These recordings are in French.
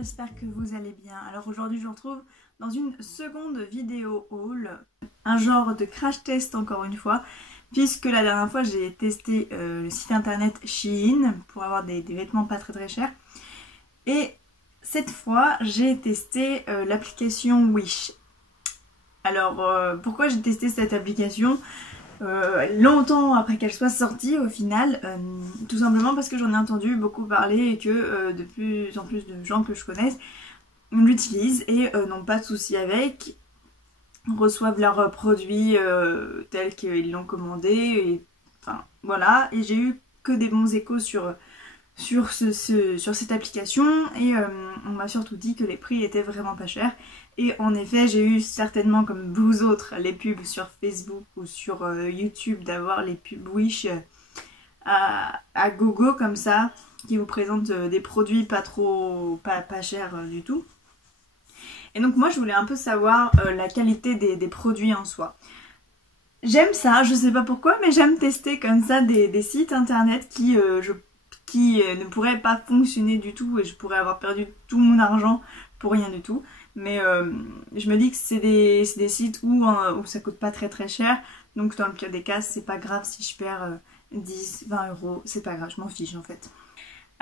j'espère que vous allez bien. Alors aujourd'hui je vous retrouve dans une seconde vidéo haul, un genre de crash test encore une fois, puisque la dernière fois j'ai testé le site internet Shein pour avoir des vêtements pas très chers, et cette fois j'ai testé l'application Wish. Alors pourquoi j'ai testé cette application longtemps après qu'elle soit sortie au final, tout simplement parce que j'en ai entendu beaucoup parler et que de plus en plus de gens que je connaisse l'utilisent et n'ont pas de soucis avec, reçoivent leurs produits tels qu'ils l'ont commandé, et enfin voilà, et j'ai eu que des bons échos sur cette application, et on m'a surtout dit que les prix étaient vraiment pas chers. Et en effet, j'ai eu certainement, comme vous autres, les pubs sur Facebook ou sur YouTube, d'avoir les pubs Wish à gogo comme ça, qui vous présentent des produits pas chers du tout. Et donc moi je voulais un peu savoir la qualité des produits en soi. J'aime ça, je sais pas pourquoi, mais j'aime tester comme ça des sites internet qui ne pourraient pas fonctionner du tout, et je pourrais avoir perdu tout mon argent pour rien du tout. Mais je me dis que c'est des sites où ça coûte pas très cher, donc dans le pire des cas c'est pas grave si je perds 10, 20 euros, c'est pas grave, je m'en fiche en fait.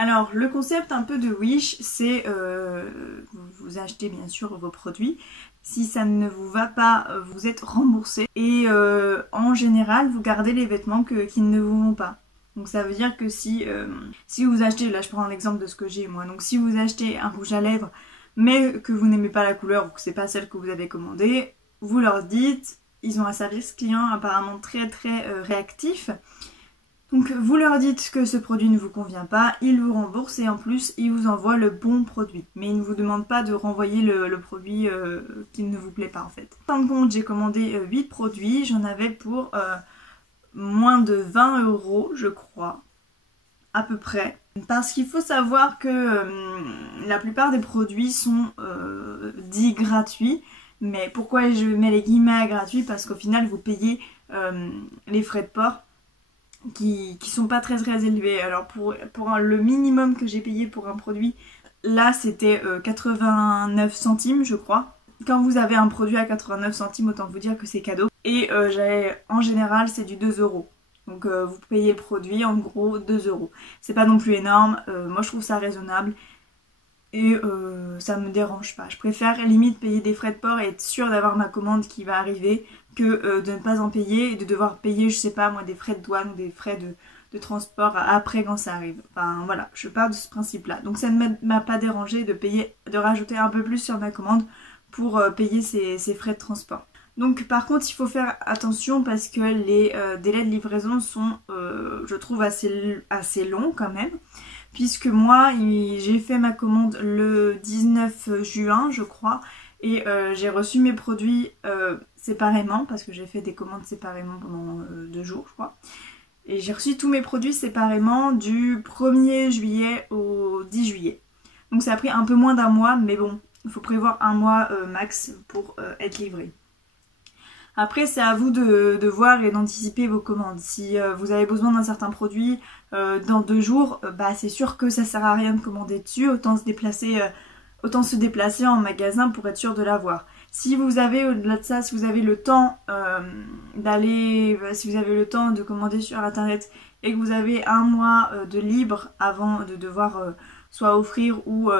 Alors le concept un peu de Wish, c'est vous achetez bien sûr vos produits, si ça ne vous va pas vous êtes remboursé, et en général vous gardez les vêtements qui ne vous vont pas. Donc ça veut dire que si vous achetez, là je prends un exemple de ce que j'ai moi, donc si vous achetez un rouge à lèvres mais que vous n'aimez pas la couleur ou que c'est pas celle que vous avez commandée, vous leur dites, ils ont un service client apparemment très réactif. Donc vous leur dites que ce produit ne vous convient pas, ils vous remboursent et en plus ils vous envoient le bon produit. Mais ils ne vous demandent pas de renvoyer le produit qui ne vous plaît pas en fait. En fin de compte, j'ai commandé 8 produits, j'en avais pour moins de 20 euros je crois, à peu près. Parce qu'il faut savoir que la plupart des produits sont dits gratuits. Mais pourquoi je mets les guillemets à gratuit? Parce qu'au final vous payez les frais de port qui sont pas très élevés. Alors pour le minimum que j'ai payé pour un produit, là c'était 89 centimes je crois. Quand vous avez un produit à 89 centimes, autant vous dire que c'est cadeau. Et en général c'est du 2 euros. Donc vous payez le produit en gros 2 euros. C'est pas non plus énorme, moi je trouve ça raisonnable. Et ça me dérange pas. Je préfère limite payer des frais de port et être sûre d'avoir ma commande qui va arriver que de ne pas en payer et de devoir payer, je sais pas moi, des frais de douane ou des frais de transport après quand ça arrive. Enfin voilà, je pars de ce principe là. Donc ça ne m'a pas dérangé de rajouter un peu plus sur ma commande pour payer ces frais de transport. Donc par contre il faut faire attention parce que les délais de livraison sont je trouve assez longs quand même. Puisque moi j'ai fait ma commande le 19 juin je crois, et j'ai reçu mes produits séparément parce que j'ai fait des commandes séparément pendant 2 jours je crois. Et j'ai reçu tous mes produits séparément du 1er juillet au 10 juillet. Donc ça a pris un peu moins d'un mois, mais bon, il faut prévoir un mois max pour être livré. Après c'est à vous de voir et d'anticiper vos commandes. Si vous avez besoin d'un certain produit dans 2 jours, bah c'est sûr que ça sert à rien de commander dessus, autant se déplacer en magasin pour être sûr de l'avoir. Si vous avez au-delà de ça, si vous avez le temps si vous avez le temps de commander sur internet et que vous avez un mois de libre avant de devoir soit offrir ou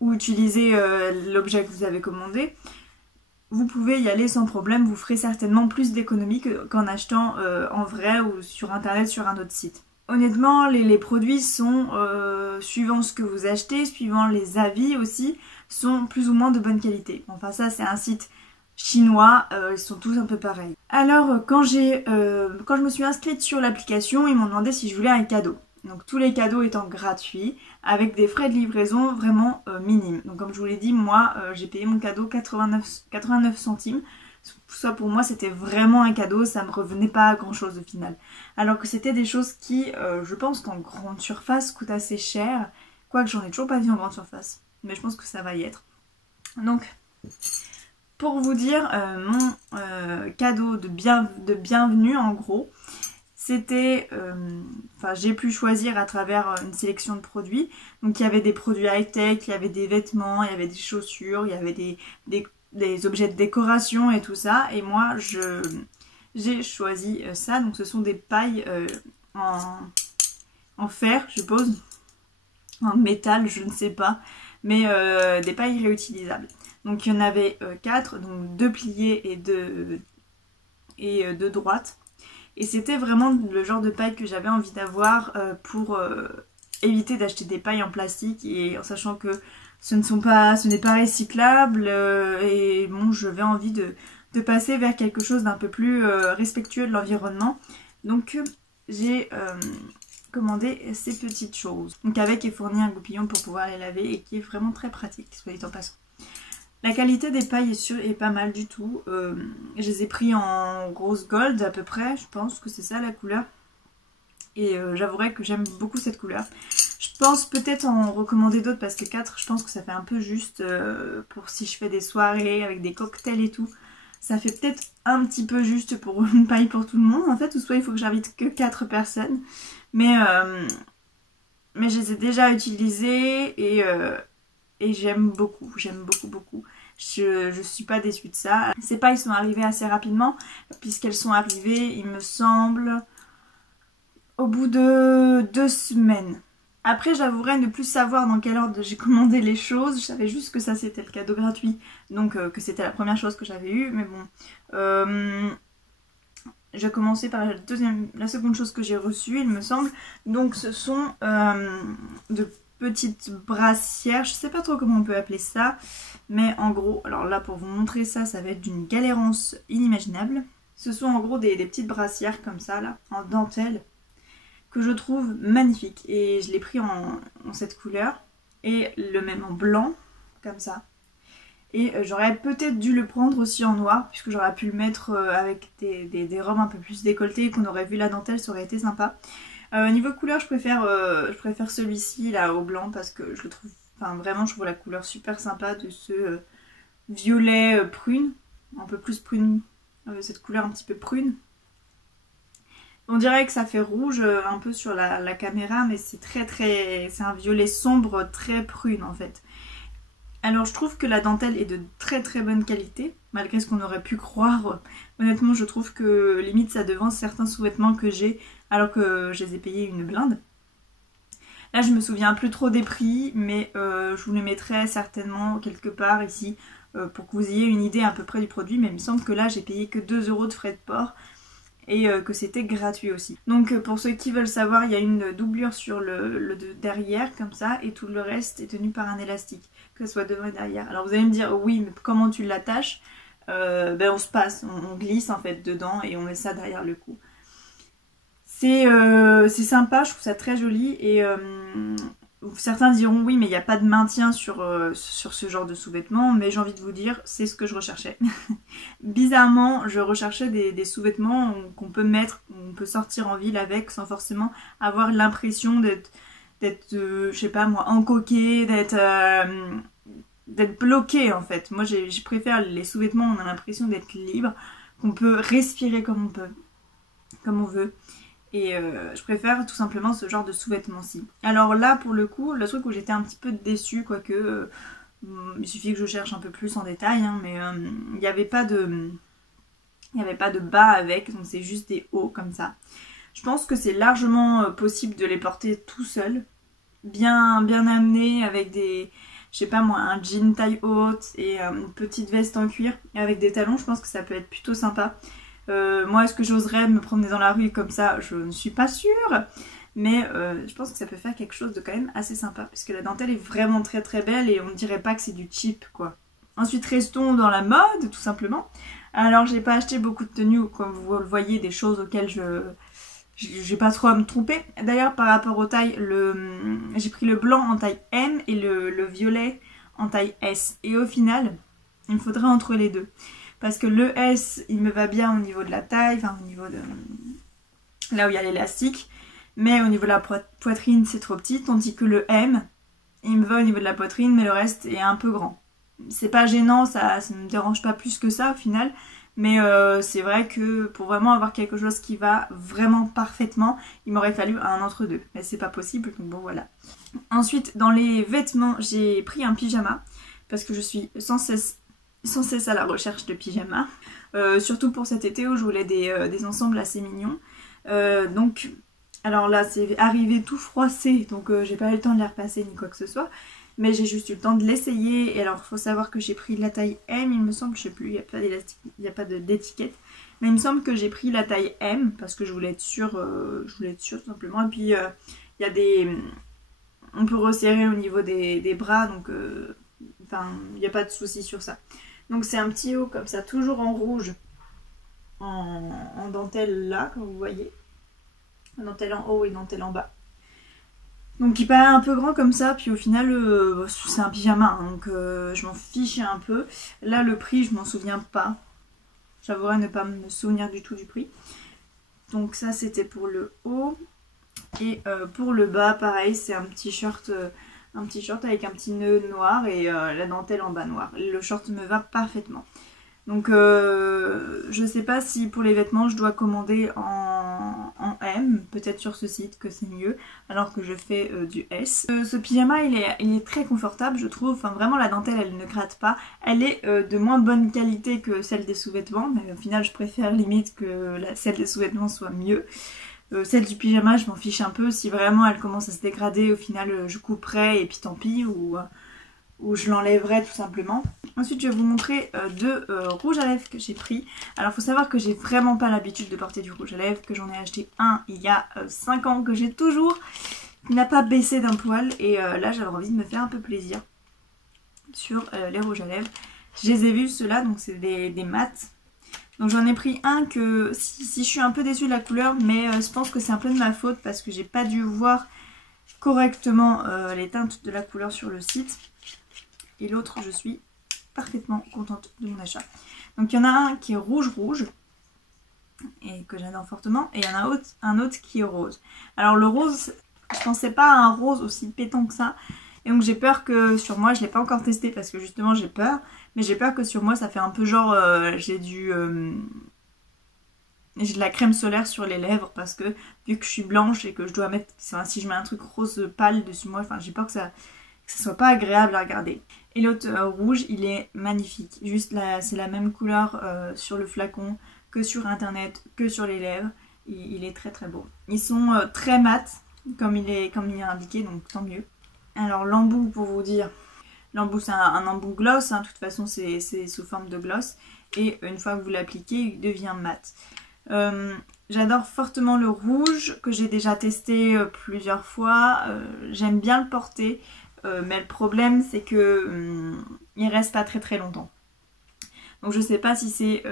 utiliser l'objet que vous avez commandé, vous pouvez y aller sans problème, vous ferez certainement plus d'économies qu'en achetant en vrai ou sur internet sur un autre site. Honnêtement, les produits sont, suivant ce que vous achetez, suivant les avis aussi, sont plus ou moins de bonne qualité. Enfin ça c'est un site chinois, ils sont tous un peu pareils. Alors quand je me suis inscrite sur l'application, ils m'ont demandé si je voulais un cadeau. Donc tous les cadeaux étant gratuits, avec des frais de livraison vraiment minimes. Donc comme je vous l'ai dit, moi j'ai payé mon cadeau 89 centimes. Soit pour moi c'était vraiment un cadeau, ça me revenait pas à grand chose au final. Alors que c'était des choses qui, je pense qu'en grande surface coûtent assez cher. Quoique j'en ai toujours pas vu en grande surface, mais je pense que ça va y être. Donc pour vous dire, mon cadeau de bienvenue en gros, c'était, j'ai pu choisir à travers une sélection de produits. Donc il y avait des produits high-tech, il y avait des vêtements, il y avait des chaussures, il y avait des objets de décoration et tout ça. Et moi, j'ai choisi ça. Donc ce sont des pailles en fer, je suppose, en métal, je ne sais pas, mais des pailles réutilisables. Donc il y en avait 4, donc 2 pliées et 2 droites. Et c'était vraiment le genre de paille que j'avais envie d'avoir pour éviter d'acheter des pailles en plastique, et en sachant que ce n'est pas recyclable, et bon, j'avais envie de passer vers quelque chose d'un peu plus respectueux de l'environnement. Donc j'ai commandé ces petites choses. Donc avec est fourni un goupillon pour pouvoir les laver et qui est vraiment très pratique, soit dit en passant. La qualité des pailles est pas mal du tout. Je les ai pris en rose gold à peu près, je pense que c'est ça la couleur. Et j'avouerai que j'aime beaucoup cette couleur. Je pense peut-être en recommander d'autres parce que 4, je pense que ça fait un peu juste pour si je fais des soirées avec des cocktails et tout. Ça fait peut-être un petit peu juste pour une paille pour tout le monde en fait, ou soit il faut que j'invite que 4 personnes. Mais je les ai déjà utilisées et j'aime beaucoup, beaucoup. Je suis pas déçue de ça. Ces pailles sont arrivées assez rapidement, puisqu'elles sont arrivées, il me semble, au bout de 2 semaines. Après, j'avouerai ne plus savoir dans quel ordre j'ai commandé les choses. Je savais juste que ça c'était le cadeau gratuit, donc que c'était la première chose que j'avais eue. Mais bon, j'ai commencé par la seconde chose que j'ai reçue, il me semble. Donc ce sont de petites brassières, je sais pas trop comment on peut appeler ça, mais en gros, alors là pour vous montrer ça, ça va être d'une galérance inimaginable. Ce sont en gros des petites brassières comme ça là, en dentelle, que je trouve magnifiques, et je l'ai pris en cette couleur, et le même en blanc, comme ça. Et j'aurais peut-être dû le prendre aussi en noir, puisque j'aurais pu le mettre avec des robes un peu plus décolletées et qu'on aurait vu la dentelle, ça aurait été sympa. Niveau couleur, je préfère celui-ci là au blanc, parce que je le trouve, vraiment je trouve la couleur super sympa de ce violet prune, un peu plus prune, cette couleur un petit peu prune. On dirait que ça fait rouge un peu sur la caméra, mais c'est un violet sombre très prune en fait. Alors je trouve que la dentelle est de très bonne qualité, malgré ce qu'on aurait pu croire. Honnêtement, je trouve que limite ça devance certains sous-vêtements que j'ai, alors que je les ai payés une blinde. Là je me souviens plus trop des prix, mais je vous les mettrai certainement quelque part ici pour que vous ayez une idée à peu près du produit. Mais il me semble que là j'ai payé que 2 € de frais de port et que c'était gratuit aussi. Donc pour ceux qui veulent savoir, il y a une doublure sur le derrière comme ça, et tout le reste est tenu par un élastique, que ce soit devant et derrière. Alors vous allez me dire, oui mais comment tu l'attaches? On se passe, on glisse en fait dedans et on met ça derrière le cou. C'est sympa, je trouve ça très joli, et certains diront oui mais il n'y a pas de maintien sur ce genre de sous-vêtements, mais j'ai envie de vous dire, c'est ce que je recherchais. Bizarrement, je recherchais des sous-vêtements qu'on peut mettre, on peut sortir en ville avec sans forcément avoir l'impression d'être je sais pas moi, encoqué, d'être bloqué en fait. Moi je préfère les sous-vêtements où on a l'impression d'être libre, qu'on peut respirer comme on veut. Et je préfère tout simplement ce genre de sous-vêtements-ci. Alors là, pour le coup, le truc où j'étais un petit peu déçue, quoique il suffit que je cherche un peu plus en détail, hein, mais il n'y avait pas de bas avec, donc c'est juste des hauts comme ça. Je pense que c'est largement possible de les porter tout seul, bien amenés, avec des, je sais pas moi, un jean taille haute et une petite veste en cuir avec des talons. Je pense que ça peut être plutôt sympa. Moi, est-ce que j'oserais me promener dans la rue comme ça? Je ne suis pas sûre, mais je pense que ça peut faire quelque chose de quand même assez sympa, parce que la dentelle est vraiment très belle et on ne dirait pas que c'est du cheap quoi. Ensuite, restons dans la mode tout simplement. Alors j'ai pas acheté beaucoup de tenues, comme vous le voyez, des choses auxquelles j'ai pas trop à me tromper. D'ailleurs, par rapport aux tailles, j'ai pris le blanc en taille M et le violet en taille S, et au final il me faudrait entre les deux. Parce que le S, il me va bien au niveau de la taille, enfin au niveau de là où il y a l'élastique, mais au niveau de la poitrine, c'est trop petit, tandis que le M, il me va au niveau de la poitrine, mais le reste est un peu grand. C'est pas gênant, ça ne me dérange pas plus que ça au final, Mais c'est vrai que pour vraiment avoir quelque chose qui va vraiment parfaitement, il m'aurait fallu un entre-deux. Mais c'est pas possible, donc bon voilà. Ensuite, dans les vêtements, j'ai pris un pyjama. Parce que je suis sans cesse à la recherche de pyjamas. Surtout pour cet été où je voulais des ensembles assez mignons. Donc, alors là, c'est arrivé tout froissé. Donc j'ai pas eu le temps de les repasser ni quoi que ce soit. Mais j'ai juste eu le temps de l'essayer. Et alors, il faut savoir que j'ai pris la taille M, il me semble, je sais plus, il n'y a pas d'étiquette. Mais il me semble que j'ai pris la taille M parce que je voulais être sûre, tout simplement. Et puis, il y a des... On peut resserrer au niveau des bras, donc enfin, il n'y a pas de souci sur ça. Donc c'est un petit haut comme ça, toujours en rouge, en dentelle là, comme vous voyez. Dentelle en haut et dentelle en bas. Donc il paraît un peu grand comme ça, puis au final c'est un pyjama, hein, donc je m'en fiche un peu. Là le prix je m'en souviens pas, j'avouerais ne pas me souvenir du tout du prix. Donc ça c'était pour le haut, et pour le bas pareil c'est un petit short avec un petit nœud noir et la dentelle en bas noire. Le short me va parfaitement. Donc je sais pas si pour les vêtements je dois commander en M, peut-être sur ce site que c'est mieux, alors que je fais du S. Ce pyjama il est très confortable je trouve, enfin vraiment la dentelle elle ne gratte pas, elle est de moins bonne qualité que celle des sous-vêtements, mais au final je préfère limite que celle des sous-vêtements soit mieux. Celle du pyjama je m'en fiche un peu, si vraiment elle commence à se dégrader au final je couperai et puis tant pis, ou je l'enlèverai tout simplement. Ensuite je vais vous montrer deux rouges à lèvres que j'ai pris. Alors il faut savoir que j'ai vraiment pas l'habitude de porter du rouge à lèvres, que j'en ai acheté un il y a 5 ans, que j'ai toujours, qui n'a pas baissé d'un poil, et là j'avais envie de me faire un peu plaisir sur les rouges à lèvres. Je les ai vus ceux-là, donc c'est des mats. Donc j'en ai pris un que si je suis un peu déçue de la couleur, mais je pense que c'est un peu de ma faute parce que j'ai pas dû voir correctement les teintes de la couleur sur le site. Et l'autre je suis parfaitement contente de mon achat. Donc il y en a un qui est rouge et que j'adore fortement, et il y en a un autre qui est rose. Alors le rose, je pensais pas à un rose aussi pétant que ça, et donc j'ai peur que sur moi, je l'ai pas encore testé parce que justement j'ai peur, mais j'ai peur que sur moi ça fait un peu genre j'ai de la crème solaire sur les lèvres, parce que vu que je suis blanche et que je dois mettre, si je mets un truc rose pâle dessus moi, enfin j'ai peur que ça soit pas agréable à regarder. Et l'autre rouge, il est magnifique. Juste là, c'est la même couleur sur le flacon que sur internet, que sur les lèvres. Il est très très beau. Ils sont très mat, comme il est indiqué, donc tant mieux. Alors l'embout, pour vous dire, l'embout c'est un embout gloss, hein, de toute façon c'est sous forme de gloss. Et une fois que vous l'appliquez, il devient mat. J'adore fortement le rouge, que j'ai déjà testé plusieurs fois. J'aime bien le porter. Mais le problème c'est que il reste pas très très longtemps. Donc je sais pas si c'est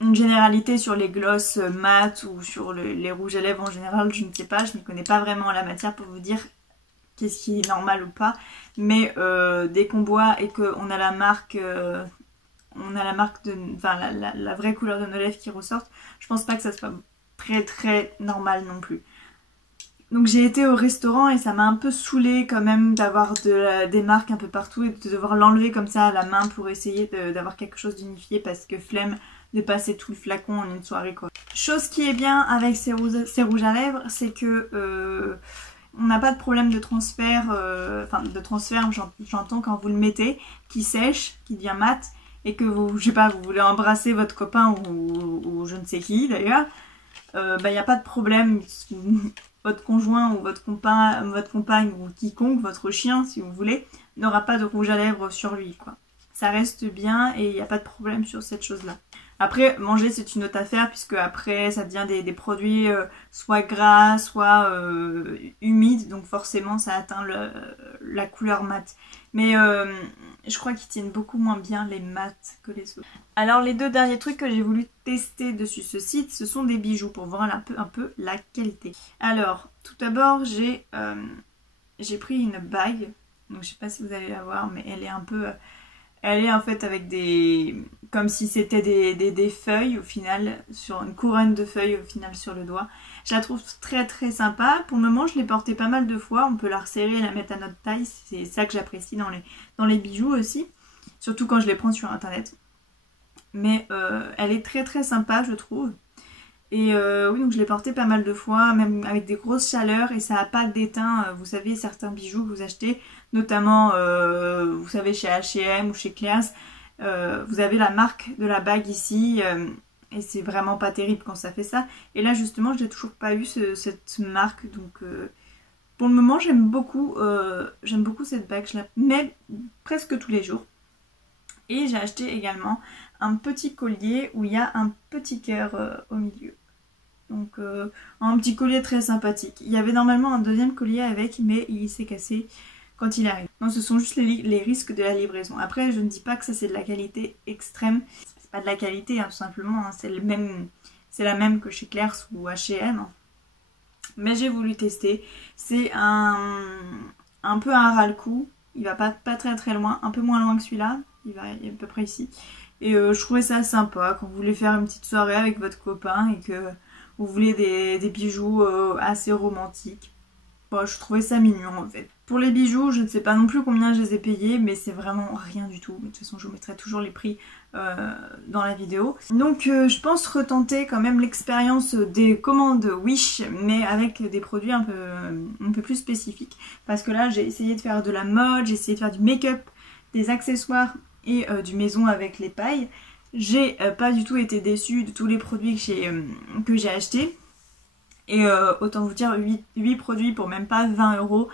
une généralité sur les glosses mat ou sur les rouges à lèvres en général, je ne sais pas, je m'y connais pas vraiment en la matière pour vous dire qu'est-ce qui est normal ou pas. Mais dès qu'on boit et qu'on a la marque la vraie couleur de nos lèvres qui ressortent, je pense pas que ça soit très très normal non plus. Donc j'ai été au restaurant et ça m'a un peu saoulée quand même d'avoir des marques un peu partout et de devoir l'enlever comme ça à la main pour essayer d'avoir quelque chose d'unifié, parce que flemme de passer tout le flacon en une soirée quoi. Chose qui est bien avec ces rouges à lèvres, c'est que on n'a pas de problème de transfert, j'entends quand vous le mettez, qui sèche, qui devient mat, et que vous, je sais pas, vous voulez embrasser votre copain ou je ne sais qui d'ailleurs, il n'y a pas de problème. Votre conjoint ou votre compagne ou quiconque, votre chien si vous voulez, n'aura pas de rouge à lèvres sur lui quoi. Ça reste bien et il n'y a pas de problème sur cette chose là. Après manger c'est une autre affaire, puisque après ça devient des produits soit gras, soit humides, donc forcément ça atteint la couleur mate. Mais je crois qu'ils tiennent beaucoup moins bien les mats que les autres. Alors les deux derniers trucs que j'ai voulu tester dessus ce site, ce sont des bijoux pour voir un peu la qualité. Alors tout d'abord j'ai pris une bague, donc je sais pas si vous allez la voir, mais elle est en fait avec comme si c'était des feuilles au final, sur une couronne de feuilles au final sur le doigt. Je la trouve très très sympa. Pour le moment je l'ai portée pas mal de fois, on peut la resserrer et la mettre à notre taille, c'est ça que j'apprécie dans les bijoux aussi, surtout quand je les prends sur internet. mais elle est très très sympa je trouve. Et oui, donc je l'ai portée pas mal de fois, même avec des grosses chaleurs, et ça n'a pas d'étain. Vous savez, certains bijoux que vous achetez, notamment, vous savez, chez H&M ou chez Claire's, vous avez la marque de la bague ici, et c'est vraiment pas terrible quand ça fait ça. Et là, justement, je n'ai toujours pas eu cette marque, donc pour le moment, j'aime beaucoup cette bague. Je la mets presque tous les jours. Et j'ai acheté également un petit collier où il y a un petit cœur au milieu. Donc un petit collier très sympathique. Il y avait normalement un deuxième collier avec, mais il s'est cassé quand il arrive. Donc ce sont juste les risques de la livraison. Après, je ne dis pas que ça c'est de la qualité extrême. C'est pas de la qualité, hein, tout simplement. Hein. C'est la même que chez Claire's ou H&M. Mais j'ai voulu tester. C'est un peu un ras-le-cou. Il va pas très très loin, un peu moins loin que celui-là. Il va à peu près ici. Et je trouvais ça sympa quand vous voulez faire une petite soirée avec votre copain et que vous voulez des bijoux assez romantiques. Bon, je trouvais ça mignon en fait. Pour les bijoux, je ne sais pas non plus combien je les ai payés, mais c'est vraiment rien du tout. De toute façon, je vous mettrai toujours les prix dans la vidéo. Donc je pense retenter quand même l'expérience des commandes Wish, mais avec des produits un peu plus spécifiques. Parce que là, j'ai essayé de faire de la mode, j'ai essayé de faire du make-up, des accessoires et du maison avec les pailles. J'ai pas du tout été déçue de tous les produits que j'ai achetés. Et autant vous dire, 8 produits pour même pas 20 €,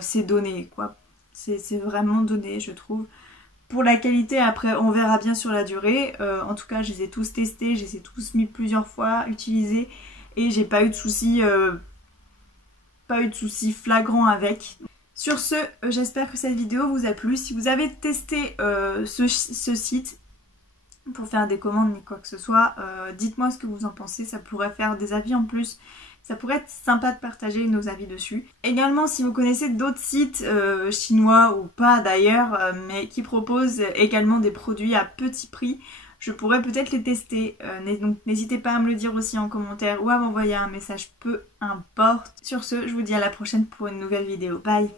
c'est donné quoi. C'est vraiment donné je trouve. Pour la qualité, après on verra bien sur la durée. En tout cas, je les ai tous testés, je les ai tous mis plusieurs fois, utilisés. Et j'ai pas eu de soucis flagrants avec. Sur ce, j'espère que cette vidéo vous a plu. Si vous avez testé ce site pour faire des commandes ni quoi que ce soit, dites-moi ce que vous en pensez. Ça pourrait faire des avis en plus. Ça pourrait être sympa de partager nos avis dessus. Également, si vous connaissez d'autres sites chinois ou pas d'ailleurs, mais qui proposent également des produits à petit prix, je pourrais peut-être les tester. Donc n'hésitez pas à me le dire aussi en commentaire ou à m'envoyer un message, peu importe. Sur ce, je vous dis à la prochaine pour une nouvelle vidéo. Bye!